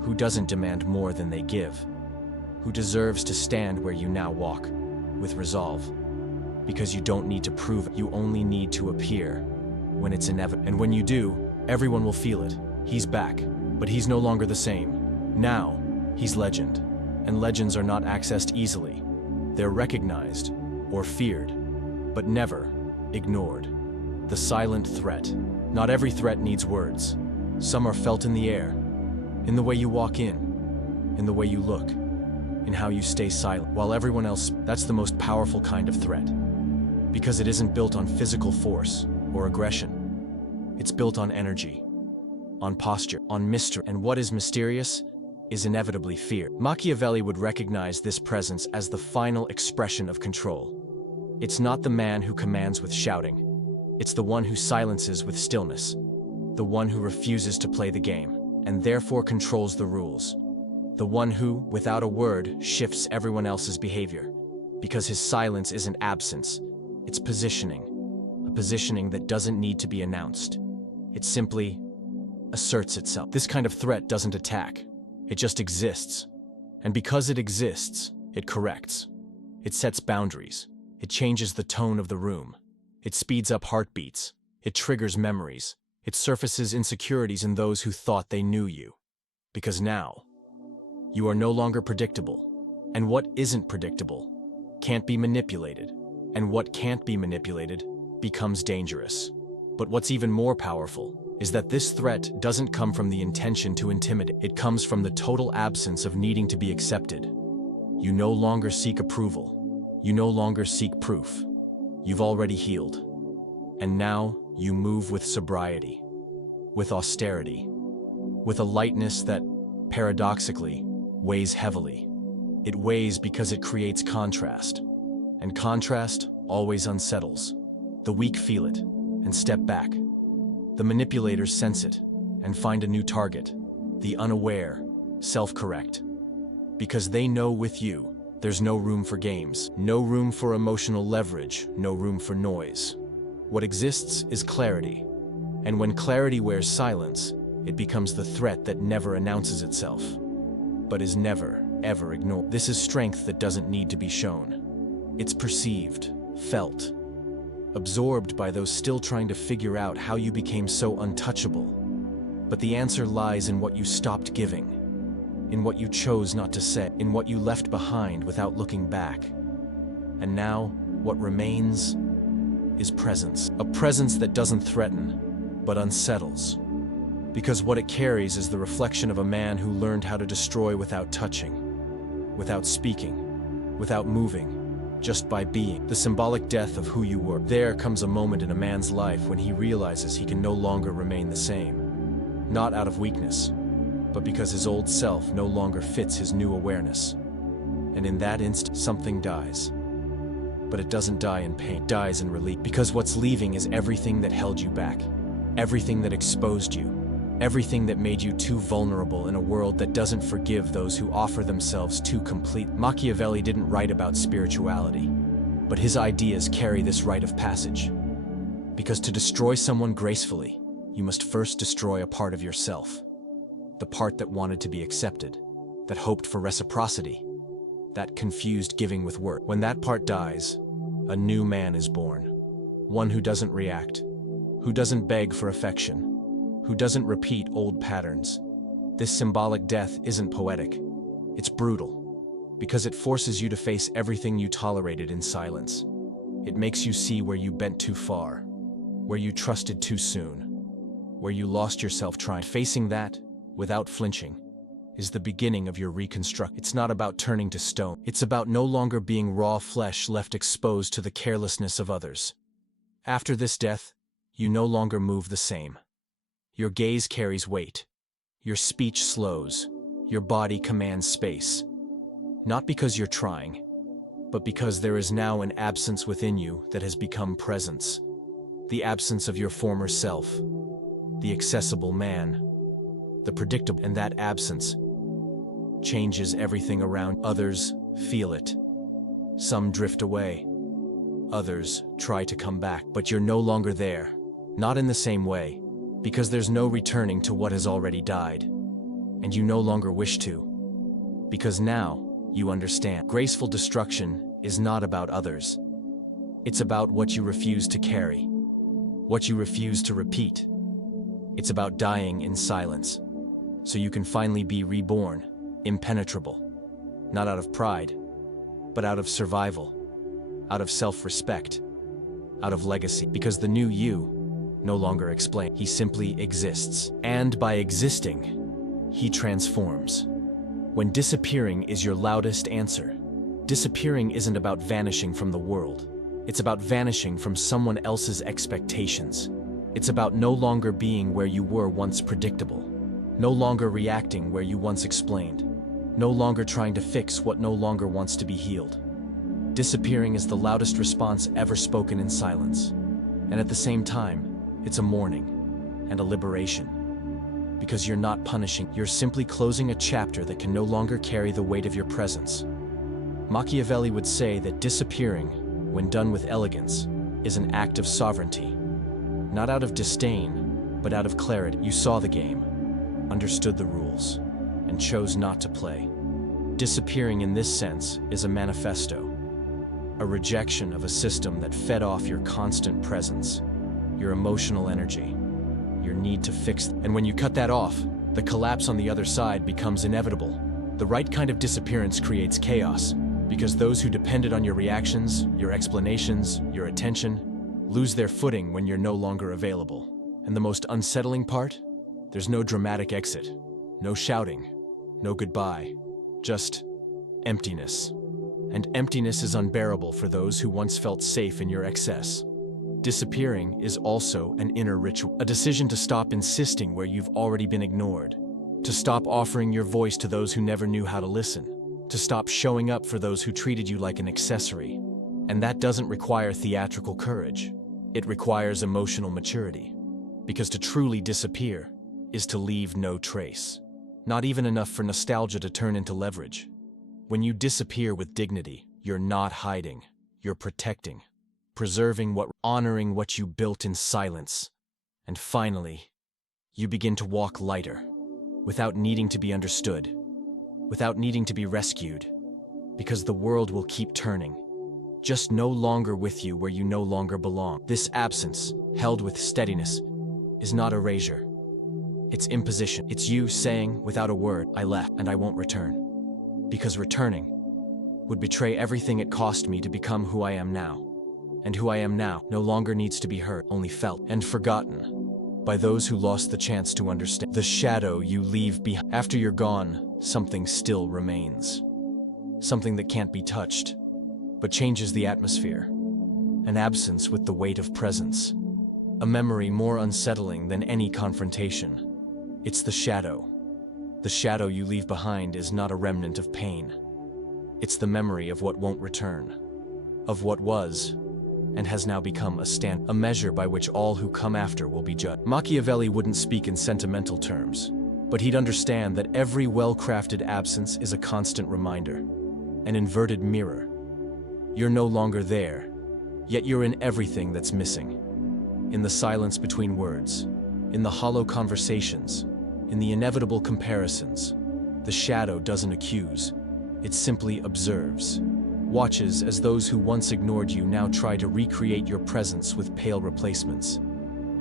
who doesn't demand more than they give, who deserves to stand where you now walk, with resolve. Because you don't need to prove it, you only need to appear when it's inevitable. And when you do, everyone will feel it. He's back, but he's no longer the same. Now, he's legend. And legends are not accessed easily. They're recognized or feared, but never ignored. The silent threat. Not every threat needs words. Some are felt in the air, in the way you walk in the way you look, in how you stay silent. While everyone else, that's the most powerful kind of threat. Because it isn't built on physical force or aggression. It's built on energy, on posture, on mystery. And what is mysterious is inevitably fear. Machiavelli would recognize this presence as the final expression of control. It's not the man who commands with shouting. It's the one who silences with stillness. The one who refuses to play the game, and therefore controls the rules. The one who, without a word, shifts everyone else's behavior. Because his silence isn't absence, it's positioning. A positioning that doesn't need to be announced. It simply asserts itself. This kind of threat doesn't attack. It just exists. And because it exists, it corrects. It sets boundaries. It changes the tone of the room. It speeds up heartbeats. It triggers memories. It surfaces insecurities in those who thought they knew you. Because now, you are no longer predictable. And what isn't predictable can't be manipulated. And what can't be manipulated becomes dangerous. But what's even more powerful is that this threat doesn't come from the intention to intimidate. It comes from the total absence of needing to be accepted. You no longer seek approval. You no longer seek proof. You've already healed. And now you move with sobriety, with austerity, with a lightness that, paradoxically, weighs heavily. It weighs because it creates contrast. And contrast always unsettles. The weak feel it and step back. The manipulators sense it and find a new target. The unaware self-correct. Because they know with you, there's no room for games, no room for emotional leverage, no room for noise. What exists is clarity. And when clarity wears silence, it becomes the threat that never announces itself, but is never, ever ignored. This is strength that doesn't need to be shown. It's perceived, felt, absorbed by those still trying to figure out how you became so untouchable. But the answer lies in what you stopped giving, in what you chose not to say, in what you left behind without looking back. And now, what remains is presence. A presence that doesn't threaten, but unsettles. Because what it carries is the reflection of a man who learned how to destroy without touching, without speaking, without moving, just by being. The symbolic death of who you were. There comes a moment in a man's life when he realizes he can no longer remain the same. Not out of weakness, but because his old self no longer fits his new awareness. And in that instant, something dies. But it doesn't die in pain, it dies in relief. Because what's leaving is everything that held you back, everything that exposed you, everything that made you too vulnerable in a world that doesn't forgive those who offer themselves too complete. Machiavelli didn't write about spirituality, but his ideas carry this rite of passage. Because to destroy someone gracefully, you must first destroy a part of yourself. The part that wanted to be accepted, that hoped for reciprocity, that confused giving with worth. When that part dies, a new man is born. One who doesn't react, who doesn't beg for affection, who doesn't repeat old patterns. This symbolic death isn't poetic. It's brutal, because it forces you to face everything you tolerated in silence. It makes you see where you bent too far, where you trusted too soon, where you lost yourself trying. Facing that, without flinching, is the beginning of your reconstruction. It's not about turning to stone. It's about no longer being raw flesh left exposed to the carelessness of others. After this death, you no longer move the same. Your gaze carries weight. Your speech slows. Your body commands space. Not because you're trying, but because there is now an absence within you that has become presence. The absence of your former self. The accessible man. The predictable. And that absence changes everything around. Others feel it. Some drift away. Others try to come back. But you're no longer there. Not in the same way. Because there's no returning to what has already died. And you no longer wish to. Because now, you understand. Graceful destruction is not about others. It's about what you refuse to carry. What you refuse to repeat. It's about dying in silence. So you can finally be reborn, impenetrable. Not out of pride, but out of survival. Out of self-respect. Out of legacy. Because the new you no longer explain. He simply exists. And by existing, he transforms. When disappearing is your loudest answer, disappearing isn't about vanishing from the world. It's about vanishing from someone else's expectations. It's about no longer being where you were once predictable. No longer reacting where you once explained. No longer trying to fix what no longer wants to be healed. Disappearing is the loudest response ever spoken in silence. And at the same time, it's a mourning and a liberation. Because you're not punishing, you're simply closing a chapter that can no longer carry the weight of your presence. Machiavelli would say that disappearing, when done with elegance, is an act of sovereignty. Not out of disdain, but out of clarity. You saw the game, understood the rules, and chose not to play. Disappearing in this sense is a manifesto, a rejection of a system that fed off your constant presence. Your emotional energy, your need to fix. And when you cut that off, the collapse on the other side becomes inevitable. The right kind of disappearance creates chaos, because those who depended on your reactions, your explanations, your attention, lose their footing when you're no longer available. And the most unsettling part? There's no dramatic exit, no shouting, no goodbye, just emptiness. And emptiness is unbearable for those who once felt safe in your excess. Disappearing is also an inner ritual, a decision to stop insisting where you've already been ignored, to stop offering your voice to those who never knew how to listen, to stop showing up for those who treated you like an accessory. And that doesn't require theatrical courage. It requires emotional maturity. Because to truly disappear is to leave no trace. Not even enough for nostalgia to turn into leverage. When you disappear with dignity, you're not hiding, you're protecting. Preserving honoring what you built in silence. And finally, you begin to walk lighter, without needing to be understood, without needing to be rescued, because the world will keep turning, just no longer with you where you no longer belong. This absence, held with steadiness, is not erasure. It's imposition. It's you saying, without a word, I left and I won't return. Because returning would betray everything it cost me to become who I am now. And who I am now no longer needs to be heard, only felt and forgotten by those who lost the chance to understand. The shadow you leave behind. After you're gone, something still remains. Something that can't be touched, but changes the atmosphere. An absence with the weight of presence. A memory more unsettling than any confrontation. It's the shadow. The shadow you leave behind is not a remnant of pain. It's the memory of what won't return. Of what was, and has now become a measure by which all who come after will be judged. Machiavelli wouldn't speak in sentimental terms, but he'd understand that every well-crafted absence is a constant reminder, an inverted mirror. You're no longer there, yet you're in everything that's missing. In the silence between words, in the hollow conversations, in the inevitable comparisons. The shadow doesn't accuse, it simply observes. Watches as those who once ignored you now try to recreate your presence with pale replacements.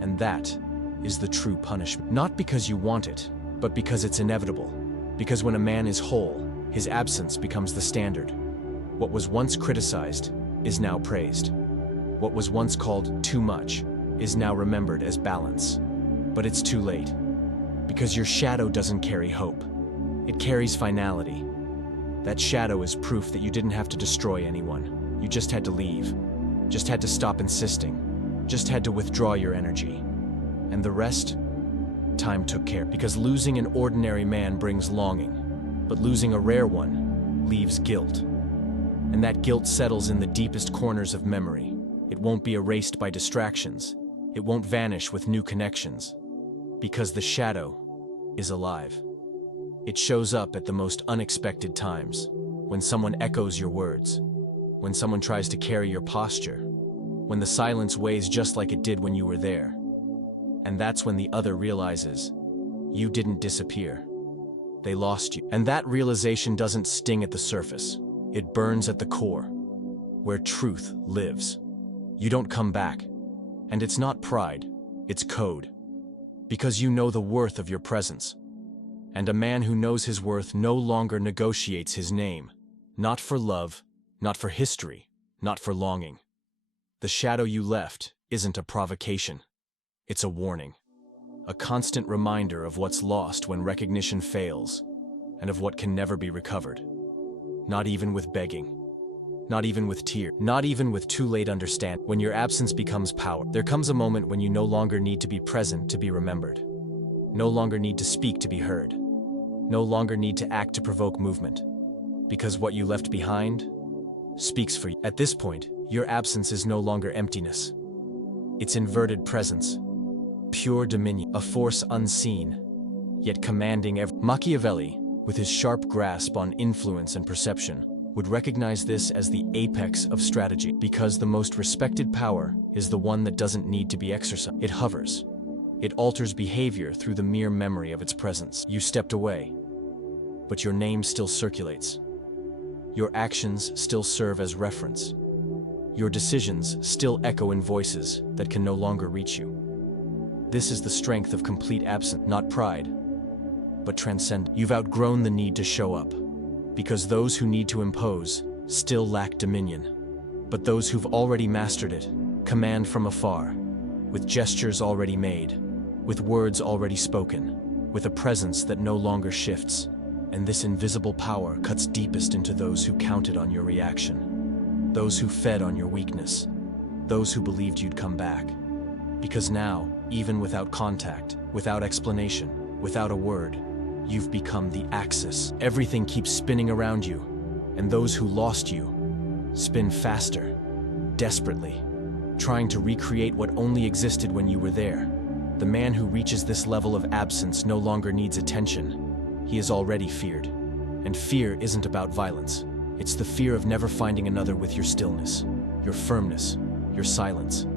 And that is the true punishment. Not because you want it, but because it's inevitable. Because when a man is whole, his absence becomes the standard. What was once criticized is now praised. What was once called too much is now remembered as balance. But it's too late. Because your shadow doesn't carry hope. It carries finality. That shadow is proof that you didn't have to destroy anyone. You just had to leave. Just had to stop insisting. Just had to withdraw your energy. And the rest? Time took care. Because losing an ordinary man brings longing. But losing a rare one leaves guilt. And that guilt settles in the deepest corners of memory. It won't be erased by distractions. It won't vanish with new connections. Because the shadow is alive. It shows up at the most unexpected times, when someone echoes your words, when someone tries to carry your posture, when the silence weighs just like it did when you were there. And that's when the other realizes, you didn't disappear. They lost you. And that realization doesn't sting at the surface. It burns at the core, where truth lives. You don't come back. And it's not pride, it's code. Because you know the worth of your presence. And a man who knows his worth no longer negotiates his name. Not for love, not for history, not for longing. The shadow you left isn't a provocation. It's a warning. A constant reminder of what's lost when recognition fails, and of what can never be recovered. Not even with begging. Not even with tears. Not even with too late understanding. When your absence becomes power, there comes a moment when you no longer need to be present to be remembered. No longer need to speak to be heard. No longer need to act to provoke movement. Because what you left behind speaks for you. At this point, your absence is no longer emptiness. It's inverted presence. Pure dominion. A force unseen, yet commanding every. Machiavelli, with his sharp grasp on influence and perception, would recognize this as the apex of strategy. Because the most respected power is the one that doesn't need to be exercised. It hovers. It alters behavior through the mere memory of its presence. You stepped away, but your name still circulates. Your actions still serve as reference. Your decisions still echo in voices that can no longer reach you. This is the strength of complete absence, not pride, but transcendence. You've outgrown the need to show up, because those who need to impose still lack dominion. But those who've already mastered it command from afar, with gestures already made, with words already spoken, with a presence that no longer shifts. And this invisible power cuts deepest into those who counted on your reaction, those who fed on your weakness, those who believed you'd come back. Because now, even without contact, without explanation, without a word, you've become the axis. Everything keeps spinning around you, and those who lost you spin faster, desperately, trying to recreate what only existed when you were there. The man who reaches this level of absence no longer needs attention. He is already feared. And fear isn't about violence. It's the fear of never finding another with your stillness, your firmness, your silence.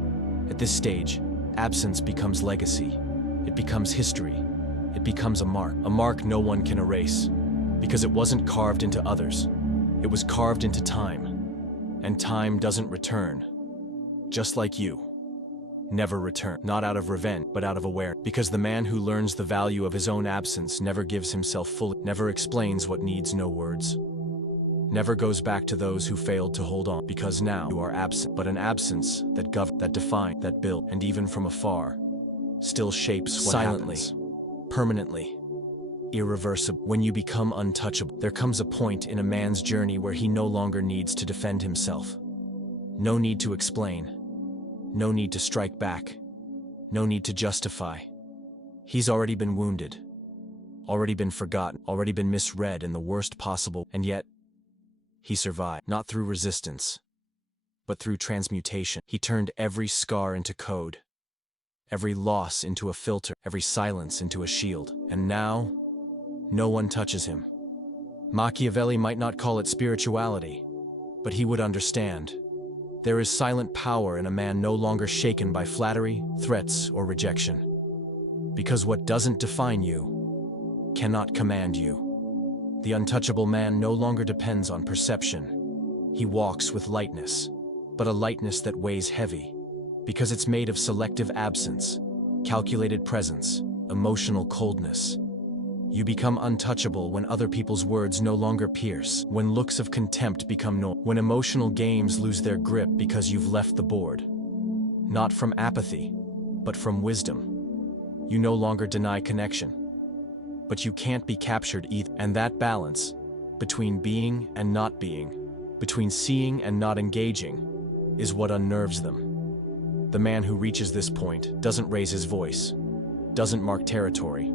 At this stage, absence becomes legacy. It becomes history. It becomes a mark no one can erase, because it wasn't carved into others. It was carved into time. And time doesn't return. Just like you. Never return. Not out of revenge, but out of awareness. Because the man who learns the value of his own absence never gives himself fully, never explains what needs no words. Never goes back to those who failed to hold on. Because now you are absent, but an absence that governs, that defines, that builds, and even from afar, still shapes what silently, happens. Permanently. Irreversible. When you become untouchable, there comes a point in a man's journey where he no longer needs to defend himself. No need to explain. No need to strike back. No need to justify. He's already been wounded. Already been forgotten. Already been misread in the worst possible. And yet, he survived. Not through resistance, but through transmutation. He turned every scar into code. Every loss into a filter. Every silence into a shield. And now, no one touches him. Machiavelli might not call it spirituality, but he would understand. There is silent power in a man no longer shaken by flattery, threats, or rejection. Because what doesn't define you cannot command you. The untouchable man no longer depends on perception. He walks with lightness, but a lightness that weighs heavy, because it's made of selective absence, calculated presence, emotional coldness. You become untouchable when other people's words no longer pierce, when looks of contempt become normal, when emotional games lose their grip because you've left the board. Not from apathy, but from wisdom. You no longer deny connection. But you can't be captured either. And that balance, between being and not being, between seeing and not engaging, is what unnerves them. The man who reaches this point doesn't raise his voice, doesn't mark territory.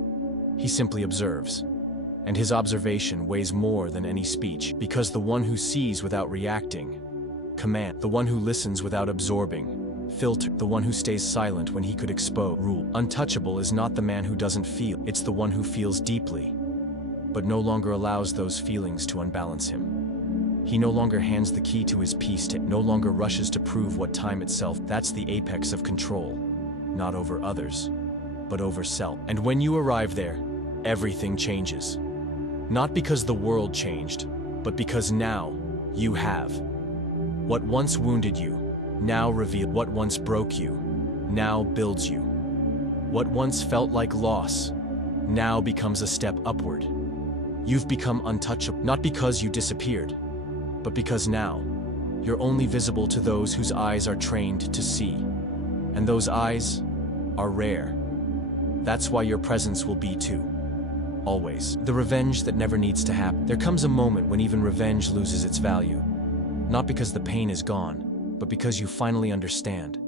He simply observes, and his observation weighs more than any speech, because the one who sees without reacting, command, the one who listens without absorbing, filter, the one who stays silent when he could expose, rule. Untouchable is not the man who doesn't feel, it's the one who feels deeply, but no longer allows those feelings to unbalance him. He no longer hands the key to his peace, no longer rushes to prove what time itself. That's the apex of control, not over others, but over self. And when you arrive there, everything changes. Not because the world changed, but because now you have. What once wounded you, now reveals. What once broke you, now builds you. What once felt like loss, now becomes a step upward. You've become untouchable, not because you disappeared, but because now you're only visible to those whose eyes are trained to see. And those eyes are rare. That's why your presence will be too. Always. The revenge that never needs to happen. There comes a moment when even revenge loses its value. Not because the pain is gone, but because you finally understand.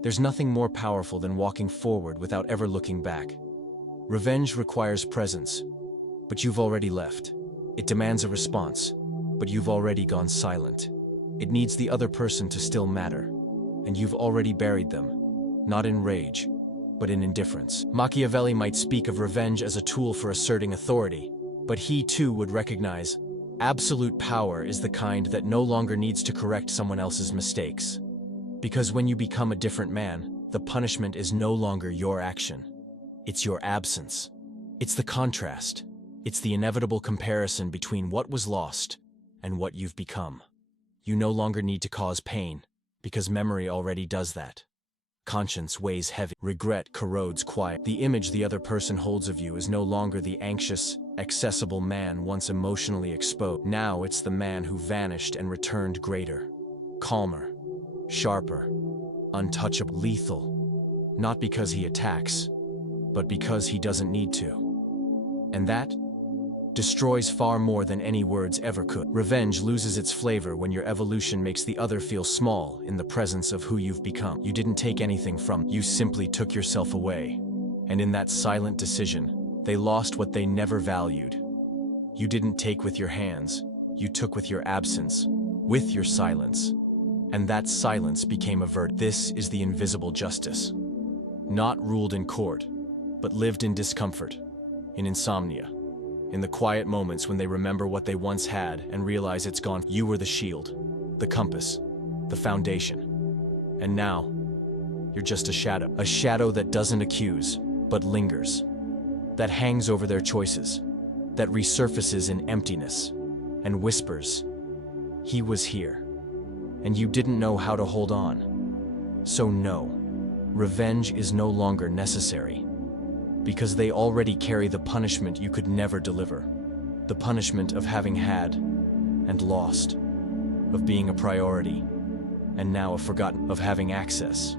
There's nothing more powerful than walking forward without ever looking back. Revenge requires presence, but you've already left. It demands a response, but you've already gone silent. It needs the other person to still matter, and you've already buried them, not in rage, but in indifference. Machiavelli might speak of revenge as a tool for asserting authority, but he too would recognize absolute power is the kind that no longer needs to correct someone else's mistakes. Because when you become a different man, the punishment is no longer your action. It's your absence. It's the contrast. It's the inevitable comparison between what was lost and what you've become. You no longer need to cause pain, because memory already does that. Conscience weighs heavy. Regret corrodes quiet. The image the other person holds of you is no longer the anxious, accessible man once emotionally exposed. Now it's the man who vanished and returned greater, calmer, sharper, untouchable, lethal. Not because he attacks, but because he doesn't need to. And that destroys far more than any words ever could. Revenge loses its flavor when your evolution makes the other feel small in the presence of who you've become. You didn't take anything from, you simply took yourself away. And in that silent decision, they lost what they never valued. You didn't take with your hands, you took with your absence, with your silence. And that silence became a verdict. This is the invisible justice. Not ruled in court, but lived in discomfort, in insomnia. In the quiet moments when they remember what they once had and realize it's gone. You were the shield, the compass, the foundation. And now, you're just a shadow that doesn't accuse, but lingers, that hangs over their choices, that resurfaces in emptiness, and whispers, "He was here. and you didn't know how to hold on. So no, revenge is no longer necessary, because they already carry the punishment you could never deliver. The punishment of having had and lost, of being a priority, and now a forgotten, of having access,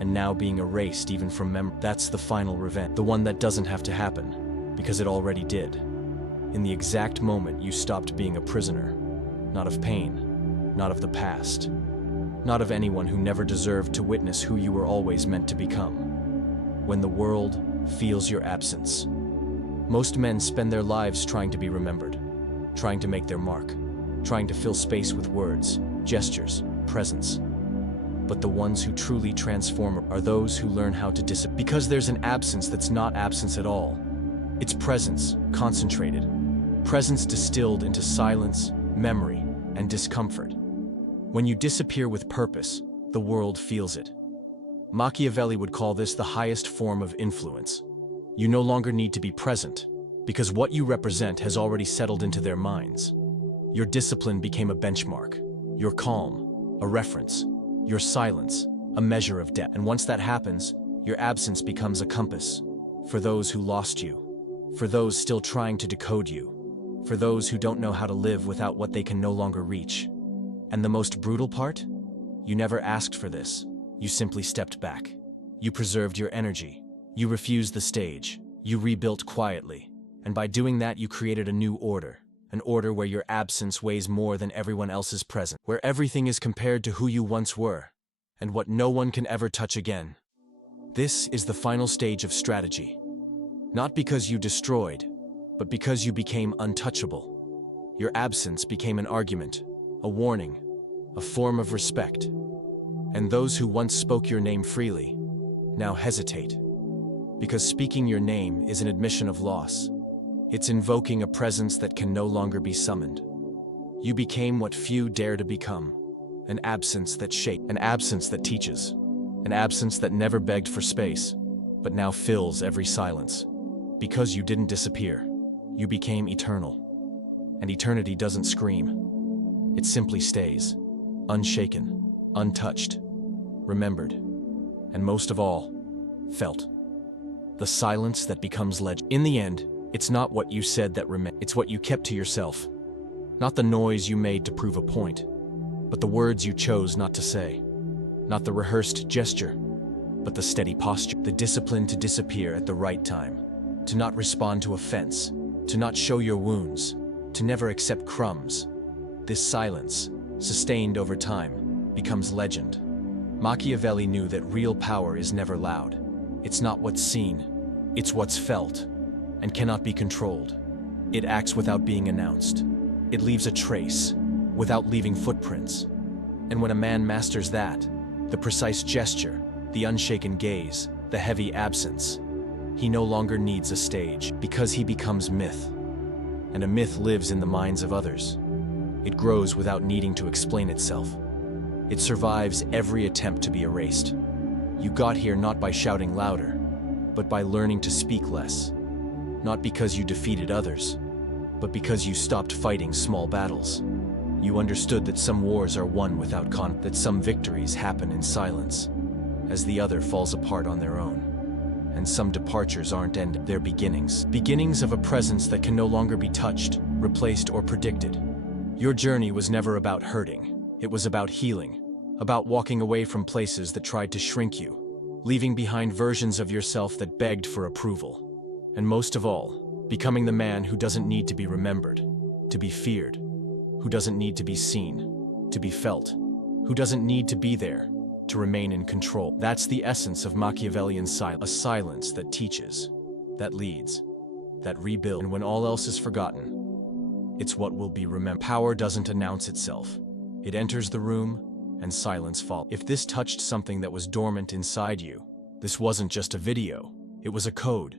and now being erased even from memory. That's the final revenge, the one that doesn't have to happen, because it already did. In the exact moment you stopped being a prisoner, not of pain, not of the past, not of anyone who never deserved to witness who you were always meant to become. When the world feels your absence. Most men spend their lives trying to be remembered, trying to make their mark, trying to fill space with words, gestures, presence. But the ones who truly transform are those who learn how to disappear. Because there's an absence that's not absence at all. It's presence, concentrated. Presence distilled into silence, memory, and discomfort. When you disappear with purpose, the world feels it. Machiavelli would call this the highest form of influence. You no longer need to be present, because what you represent has already settled into their minds. Your discipline became a benchmark, your calm, a reference, your silence, a measure of depth. And once that happens, your absence becomes a compass, for those who lost you, for those still trying to decode you, for those who don't know how to live without what they can no longer reach. And the most brutal part? You never asked for this. You simply stepped back. You preserved your energy. You refused the stage. You rebuilt quietly. And by doing that, you created a new order. An order where your absence weighs more than everyone else's presence. Where everything is compared to who you once were, and what no one can ever touch again. This is the final stage of strategy. Not because you destroyed, but because you became untouchable. Your absence became an argument, a warning, a form of respect. And those who once spoke your name freely, now hesitate. Because speaking your name is an admission of loss. It's invoking a presence that can no longer be summoned. You became what few dare to become. An absence that shapes, an absence that teaches, an absence that never begged for space, but now fills every silence. Because you didn't disappear, you became eternal. And eternity doesn't scream. It simply stays, unshaken, untouched, remembered, and most of all, felt. The silence that becomes legend. In the end, it's not what you said that remains, it's what you kept to yourself. Not the noise you made to prove a point, but the words you chose not to say. Not the rehearsed gesture, but the steady posture. The discipline to disappear at the right time, to not respond to offense, to not show your wounds, to never accept crumbs. This silence, sustained over time, becomes legend. Machiavelli knew that real power is never loud. It's not what's seen, it's what's felt, and cannot be controlled. It acts without being announced. It leaves a trace, without leaving footprints. And when a man masters that, the precise gesture, the unshaken gaze, the heavy absence, he no longer needs a stage, because he becomes myth. And a myth lives in the minds of others. It grows without needing to explain itself. It survives every attempt to be erased. You got here not by shouting louder, but by learning to speak less. Not because you defeated others, but because you stopped fighting small battles. You understood that some wars are won without conflict, that some victories happen in silence, as the other falls apart on their own. And some departures aren't ended, they're beginnings. Beginnings of a presence that can no longer be touched, replaced, or predicted. Your journey was never about hurting. It was about healing, about walking away from places that tried to shrink you, leaving behind versions of yourself that begged for approval. And most of all, becoming the man who doesn't need to be remembered, to be feared, who doesn't need to be seen, to be felt, who doesn't need to be there, to remain in control. That's the essence of Machiavellian silence, a silence that teaches, that leads, that rebuilds. And when all else is forgotten, it's what will be remembered. Power doesn't announce itself. It enters the room, and silence follows. If this touched something that was dormant inside you, this wasn't just a video, it was a code.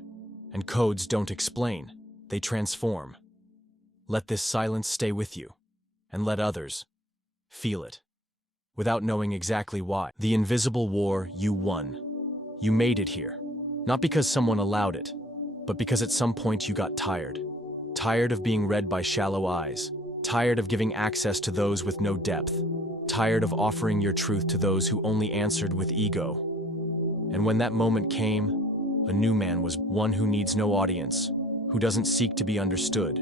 And codes don't explain, they transform. Let this silence stay with you, and let others feel it, without knowing exactly why. The invisible war you won. You made it here, not because someone allowed it, but because at some point you got tired. Tired of being read by shallow eyes, tired of giving access to those with no depth, tired of offering your truth to those who only answered with ego. And when that moment came, a new man was one who needs no audience, who doesn't seek to be understood,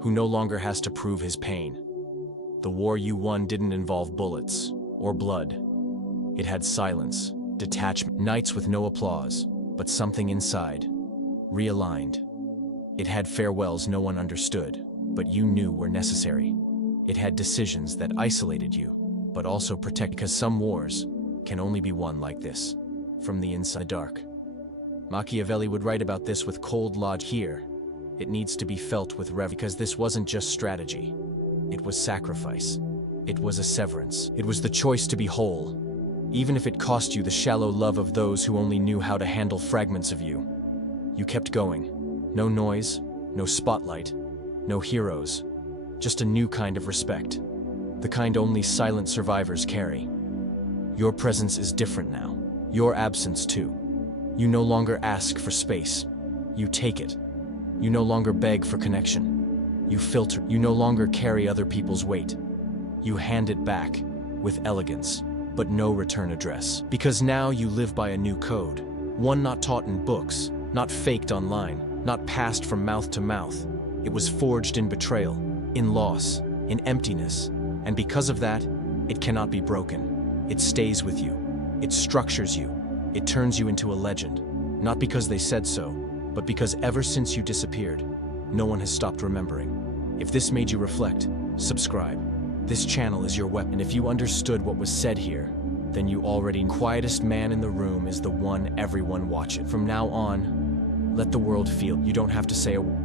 who no longer has to prove his pain. The war you won didn't involve bullets or blood. It had silence, detachment, nights with no applause, but something inside, realigned. It had farewells no one understood, but you knew were necessary. It had decisions that isolated you, but also protect, because some wars can only be won like this, from the inside dark. Machiavelli would write about this with cold logic. Here, it needs to be felt with reverence, because this wasn't just strategy. It was sacrifice. It was a severance. It was the choice to be whole, even if it cost you the shallow love of those who only knew how to handle fragments of you. You kept going. No noise, no spotlight, no heroes, just a new kind of respect, the kind only silent survivors carry. Your presence is different now. Your absence too. You no longer ask for space. You take it. You no longer beg for connection. You filter. You no longer carry other people's weight. You hand it back with elegance, but no return address. Because now you live by a new code, one not taught in books, not faked online, not passed from mouth to mouth. It was forged in betrayal, in loss, in emptiness, and because of that, it cannot be broken. It stays with you. It structures you. It turns you into a legend, not because they said so, but because ever since you disappeared, no one has stopped remembering. If this made you reflect, subscribe. This channel is your weapon. And if you understood what was said here, then you already know. Quietest man in the room is the one everyone watches. From now on, let the world feel. You don't have to say a word.